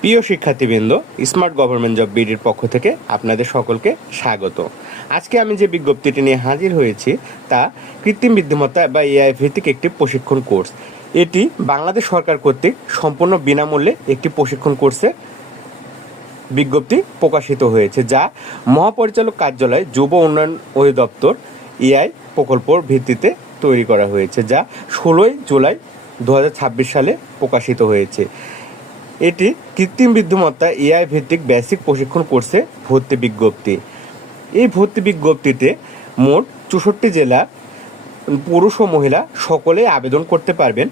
প্রিয় শিক্ষার্থীবৃন্দ, smart government job বিডির পক্ষ থেকে আপনাদের সকলকে স্বাগত। আজকে আমি যে বিজ্ঞপ্তিটি নিয়ে হাজির হয়েছি তা কৃত্রিম বুদ্ধিমত্তা বা এআই ভিত্তিক একটি প্রশিক্ষণ কোর্স। এটি বাংলাদেশ সরকার কর্তৃক সম্পূর্ণ বিনামূল্যে একটি প্রশিক্ষণ কোর্সে বিজ্ঞপ্তি প্রকাশিত হয়েছে, যা মহাপরিচালক কার্যালয় যুব উন্নয়ন অধিদপ্তর এআই প্রকল্পর ভিত্তিতে তৈরি করা হয়েছে, যা 16 জুলাই 2026 সালে প্রকাশিত হয়েছে। এটি কৃত্রিম বুদ্ধিমত্তা এআই ভিত্তিক বেসিক প্রশিক্ষণ কোর্সে ভর্তি বিজ্ঞপ্তি। এই ভর্তি বিজ্ঞপ্তিতে মোট 64 জেলা পুরুষ ও মহিলা সকলেই আবেদন করতে পারবেন।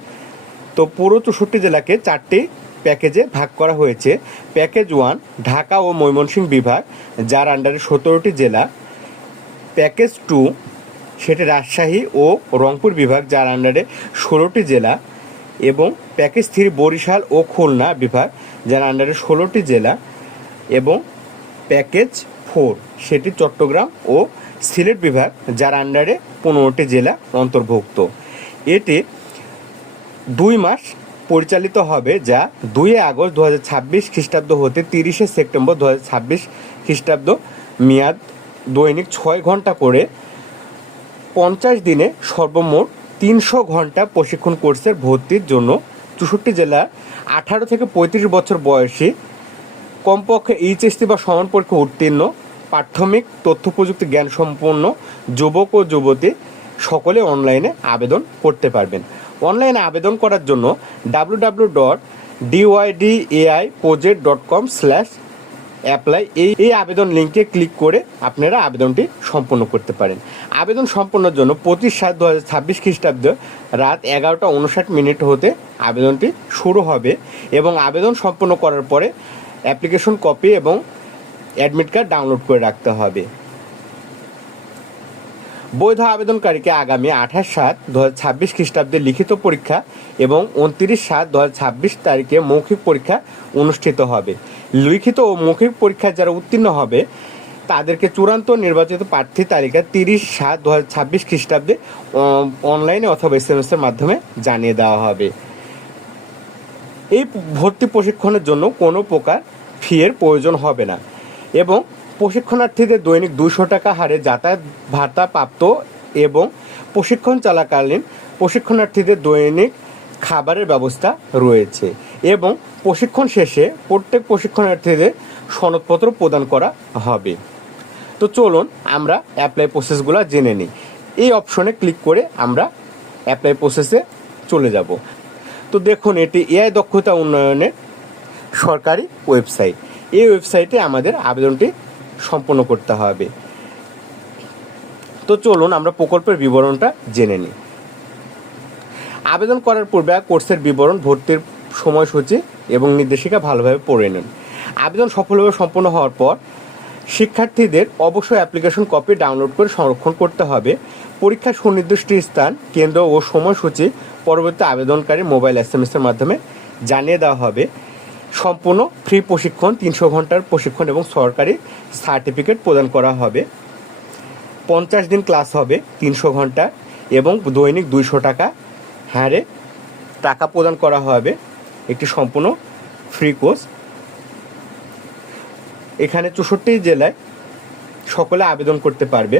তো পুরো 64 জেলাকে 4টি প্যাকেজে ভাগ করা হয়েছে। প্যাকেজ 1 ঢাকা ও ময়মনসিংহ বিভাগ, যার আন্ডারে 17টি জেলা। প্যাকেজ 2 সেটি রাজশাহী ও রংপুর বিভাগ, যার আন্ডারে 16টি জেলা। এবং প্যাকেজ 3 বরিশাল ও খুলনা বিভাগ, যার আন্ডারে 16টি জেলা। এবং প্যাকেজ 4 সেটি চট্টগ্রাম ও সিলেট বিভাগ, যার আন্ডারে 15টি জেলা অন্তর্ভুক্ত। এটি 2 মাস পরিচালিত হবে, যা 2 আগস্ট 2026 খ্রিস্টাব্দ হতে 30 সেপ্টেম্বর 2026 খ্রিস্টাব্দ মেয়াদ। দৈনিক 6 ঘন্টা করে 50 দিনে সর্বমোট 300 ঘন্টা প্রশিক্ষণ কোর্সের ভর্তির জন্য 64 জেলার 18 থেকে 35 বছর বয়সী, কমপক্ষে এইচএসসি বা সমান পরীক্ষা উত্তীর্ণ, প্রাথমিক তথ্য প্রযুক্তি জ্ঞান সম্পন্ন যুবক ও যুবতী সকলে অনলাইনে আবেদন করতে পারবেন। অনলাইনে আবেদন করার জন্য www.dydaiproject.com/apply এই আবেদন লিঙ্কে ক্লিক করে আপনারা আবেদনটি সম্পন্ন করতে পারেন। আবেদন সম্পন্নের জন্য 25/7/2026 খ্রিস্টাব্দ রাত 11:59 হতে আবেদনটি শুরু হবে এবং আবেদন সম্পন্ন করার পরে অ্যাপ্লিকেশন কপি এবং অ্যাডমিট কার্ড ডাউনলোড করে রাখতে হবে। বৈধ আবেদনকারীকে আগামী 28/7/2026 খ্রিস্টাব্দে লিখিত পরীক্ষা এবং 29/7/2026 তারিখে মৌখিক পরীক্ষা অনুষ্ঠিত হবে। লিখিত ও মৌখিক পরীক্ষায় যারা উত্তীর্ণ হবে তাদেরকে চূড়ান্ত নির্বাচিত প্রার্থী তালিকা 30/7/2026 খ্রিস্টাব্দে অনলাইনে অথবা SMS এর মাধ্যমে জানিয়ে দেওয়া হবে। এই ভর্তি প্রশিক্ষণের জন্য কোনো প্রকার ফি এর প্রয়োজন হবে না এবং প্রশিক্ষণার্থীদের দৈনিক 200 টাকা হারে যাতায়াত ভাতা প্রাপ্ত এবং প্রশিক্ষণ চলাকালীন প্রশিক্ষণার্থীদের দৈনিক খাবারের ব্যবস্থা রয়েছে এবং প্রশিক্ষণ শেষে প্রত্যেক প্রশিক্ষণার্থীদের সনদপত্র প্রদান করা হবে। তো চলুন আমরা অ্যাপ্লাই প্রসেসগুলো জেনে নিই। এই অপশনে ক্লিক করে আমরা অ্যাপ্লাই প্রসেসে চলে যাব। তো দেখুন, এটি এআই দক্ষতা উন্নয়নের সরকারি ওয়েবসাইট। এই ওয়েবসাইটে আমাদের আবেদনটি সম্পন্ন করতে হবে। তো চলুন আমরা প্রকল্পের বিবরণটা জেনে নিই। আবেদন করার পূর্বে কোর্সের বিবরণ, ভর্তির সময়সূচি এবং নির্দেশিকা ভালোভাবে পড়ে নিন। আবেদন সফলভাবে সম্পন্ন হওয়ার পর শিক্ষার্থীদের অবশ্যই অ্যাপ্লিকেশন কপি ডাউনলোড করে সংরক্ষণ করতে হবে। পরীক্ষার সুনির্দিষ্ট স্থান, কেন্দ্র ও সময়সূচি পরবর্তী আবেদনকারী মোবাইল SMS এর মাধ্যমে জানিয়ে দেওয়া হবে। সম্পূর্ণ ফ্রি প্রশিক্ষণ, 300 ঘন্টার প্রশিক্ষণ এবং সরকারি সার্টিফিকেট প্রদান করা হবে। 50 দিন ক্লাস হবে 300 ঘন্টা এবং দৈনিক 200 টাকা হারে টাকা প্রদান করা হবে। একটি সম্পূর্ণ ফ্রি কোর্স। এখানে 64 জেলায় সকলে আবেদন করতে পারবে।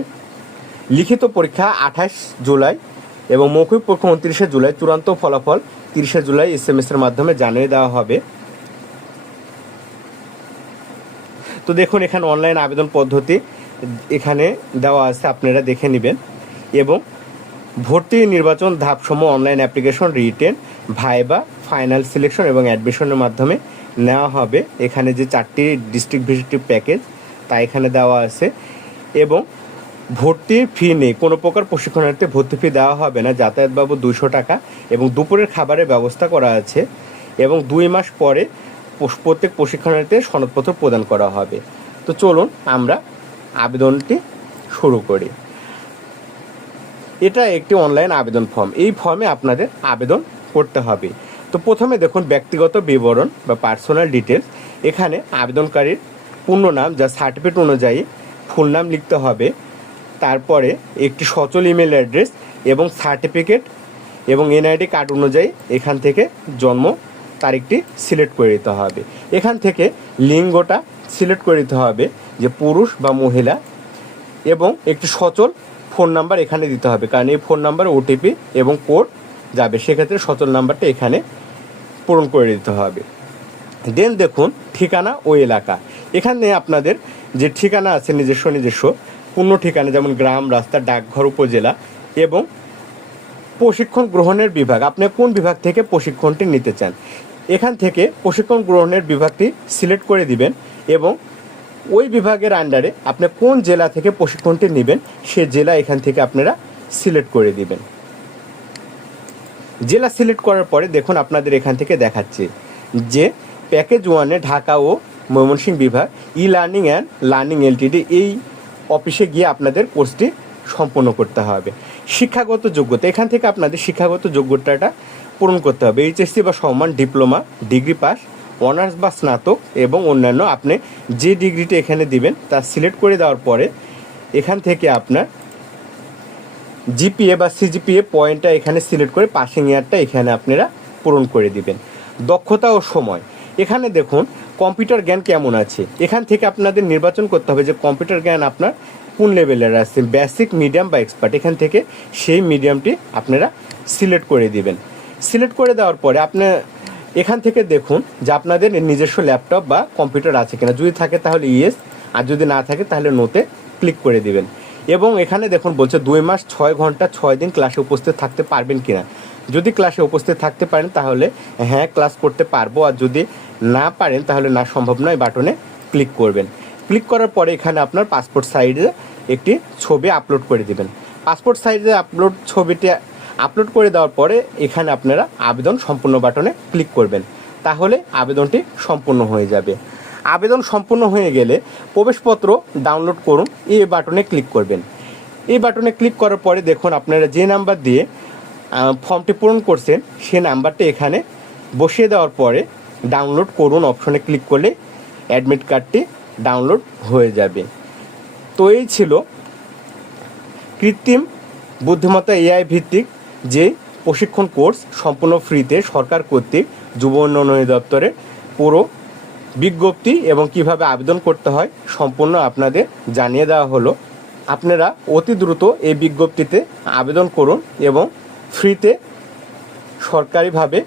লিখিত পরীক্ষা 28 জুলাই এবং মৌখিক পরীক্ষা 29 জুলাই। চূড়ান্ত ফলাফল 30 জুলাই SMS এর মাধ্যমে জানিয়ে দেওয়া হবে। তো দেখুন, এখানে অনলাইন আবেদন পদ্ধতি এখানে দেওয়া আছে, আপনারা দেখে নেবেন। এবং ভর্তি নির্বাচন ধাপসমূহ online application, written, viva, final selection এবং অ্যাডমিশনের মাধ্যমে নেওয়া হবে। এখানে যে 4টি ডিস্ট্রিক্ট ভিজিটিভ প্যাকেজ তা এখানে দেওয়া আছে এবং ভর্তির ফি নেই। কোনো প্রকার প্রশিক্ষণার্থী ভর্তি ফি দেওয়া হবে না। যাতায়াত বাবদ 200 টাকা এবং দুপুরের খাবারের ব্যবস্থা করা আছে এবং 2 মাস পরে প্রত্যেক প্রশিক্ষণার্থীর সনদপত্র প্রদান করা হবে। তো চলুন আমরা আবেদনটি শুরু করি। এটা একটি অনলাইন আবেদন ফর্ম। এই ফর্মে আপনাদের আবেদন করতে হবে। তো প্রথমে দেখুন ব্যক্তিগত বিবরণ বা পার্সোনাল ডিটেলস। এখানে আবেদনকারীর পূর্ণ নাম, যা সার্টিফিকেট অনুযায়ী ফুল নাম লিখতে হবে। তারপরে একটি সচল ইমেল অ্যাড্রেস এবং সার্টিফিকেট এবং NID কার্ড অনুযায়ী এখান থেকে জন্ম তারিখটি সিলেক্ট করে দিতে হবে। এখান থেকে লিঙ্গটা সিলেক্ট করে দিতে হবে যে পুরুষ বা মহিলা, এবং একটি সচল ফোন নাম্বার এখানে দিতে হবে, কারণ এই ফোন নাম্বারে ওটিপি এবং কোড যাবে, সেক্ষেত্রে সচল নাম্বারটা এখানে পূরণ করে দিতে হবে। দেন দেখুন ঠিকানা ও এলাকা। এখানে আপনাদের যে ঠিকানা আছে নিজস্ব পূর্ণ ঠিকানা, যেমন গ্রাম, রাস্তা, ডাকঘর, উপজেলা এবং প্রশিক্ষণ গ্রহণের বিভাগ, আপনি কোন বিভাগ থেকে প্রশিক্ষণটি নিতে চান, এখান থেকে প্রশিক্ষণ গ্রহণের বিভাগটি সিলেক্ট করে দিবেন এবং ওই বিভাগের আন্ডারে আপনি কোন জেলা থেকে প্রশিক্ষণটি নেবেন সে জেলা এখান থেকে আপনারা সিলেক্ট করে দিবেন। জেলা সিলেক্ট করার পরে দেখুন আপনাদের এখান থেকে দেখাচ্ছে যে প্যাকেজ 1-এ ঢাকা ও ময়মনসিংহ বিভাগ e learning and learning Ltd, এই অফিসে গিয়ে আপনাদের কোর্সটি সম্পন্ন করতে হবে। শিক্ষাগত যোগ্যতা, এখান থেকে আপনাদের শিক্ষাগত যোগ্যতাটা পূরণ করতে হবে। এইচএসসি বা সমান, ডিপ্লোমা, ডিগ্রি পাস, অনার্স বা স্নাতক এবং অন্যান্য আপনি যে ডিগ্রিটা এখানে দিবেন তা সিলেক্ট করে দেওয়ার পরে এখান থেকে আপনার জিপিএ বা সিজিপিএ পয়েন্টটা এখানে সিলেক্ট করে পাসিং ইয়ারটা এখানে আপনারা পূরণ করে দিবেন। দক্ষতা ও সময়, এখানে দেখুন কম্পিউটার জ্ঞান কেমন আছে, এখান থেকে আপনাদের নির্বাচন করতে হবে যে কম্পিউটার জ্ঞান আপনার কোন লেভেলের আছে, বেসিক, মিডিয়াম বা এক্সপার্ট, এখান থেকে সেই মিডিয়ামটি আপনারা সিলেক্ট করে দিবেন। সিলেক্ট করে দেওয়ার পরে আপনার এখান থেকে দেখুন যে আপনাদের নিজস্ব ল্যাপটপ বা কম্পিউটার আছে কিনা, যদি থাকে তাহলে ইয়েস, আর যদি না থাকে তাহলে নোতে ক্লিক করে দিবেন। এবং এখানে দেখুন বলছে 2 মাস 6 ঘন্টা 6 দিন ক্লাসে উপস্থিত থাকতে পারবেন কিনা। যদি ক্লাসে উপস্থিত থাকতে পারেন তাহলে হ্যাঁ ক্লাস করতে পারবো, আর যদি না পারেন তাহলে না সম্ভব নয় বাটনে ক্লিক করবেন। ক্লিক করার পরে এখানে আপনার পাসপোর্ট সাইজে একটি ছবি আপলোড করে দিবেন। পাসপোর্ট সাইজে ছবিটি আপলোড করে দেওয়ার পরে এখানে আপনারা আবেদন সম্পূর্ণ বাটনে ক্লিক করবেন, তাহলে আবেদনটি সম্পূর্ণ হয়ে যাবে। আবেদন সম্পূর্ণ হয়ে গেলে প্রবেশপত্র ডাউনলোড করুন এই বাটনে ক্লিক করবেন। এই বাটনে ক্লিক করার পরে দেখুন আপনারা যে নাম্বার দিয়ে ফর্মটি পূরণ করছেন সেই নাম্বারটি এখানে বসিয়ে দেওয়ার পরে ডাউনলোড করুন অপশনে ক্লিক করলে অ্যাডমিট কার্ডটি ডাউনলোড হয়ে যাবে। তো এই ছিল কৃত্রিম বুদ্ধিমত্তা এআই ভিত্তিক যে প্রশিক্ষণ কোর্স, সম্পূর্ণ ফ্রিতে সরকার কর্তৃক যুব উন্নয়ন অধিদপ্তরের পুরো বিজ্ঞপ্তি এবং কিভাবে আবেদন করতে হয় সম্পূর্ণ আপনাদের জানিয়ে দেওয়া হলো। আপনারা অতি দ্রুত এই বিজ্ঞপ্তিতে আবেদন করুন এবং ফ্রিতে সরকারিভাবে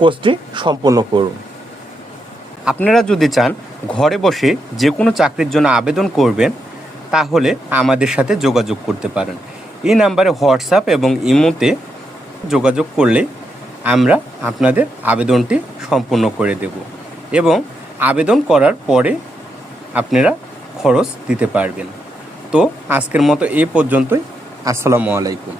কোর্সটি সম্পন্ন করুন। আপনারা যদি চান ঘরে বসে যে কোনো চাকরির জন্য আবেদন করবেন তাহলে আমাদের সাথে যোগাযোগ করতে পারেন। এই নাম্বারে হোয়াটসঅ্যাপ এবং ইমোতে যোগাযোগ করলে আমরা আপনাদের আবেদনটি সম্পূর্ণ করে দেব এবং আবেদন করার পরে আপনারা খরচ দিতে পারবেন। তো আজকের মতো এই পর্যন্তই। আসসালামু আলাইকুম।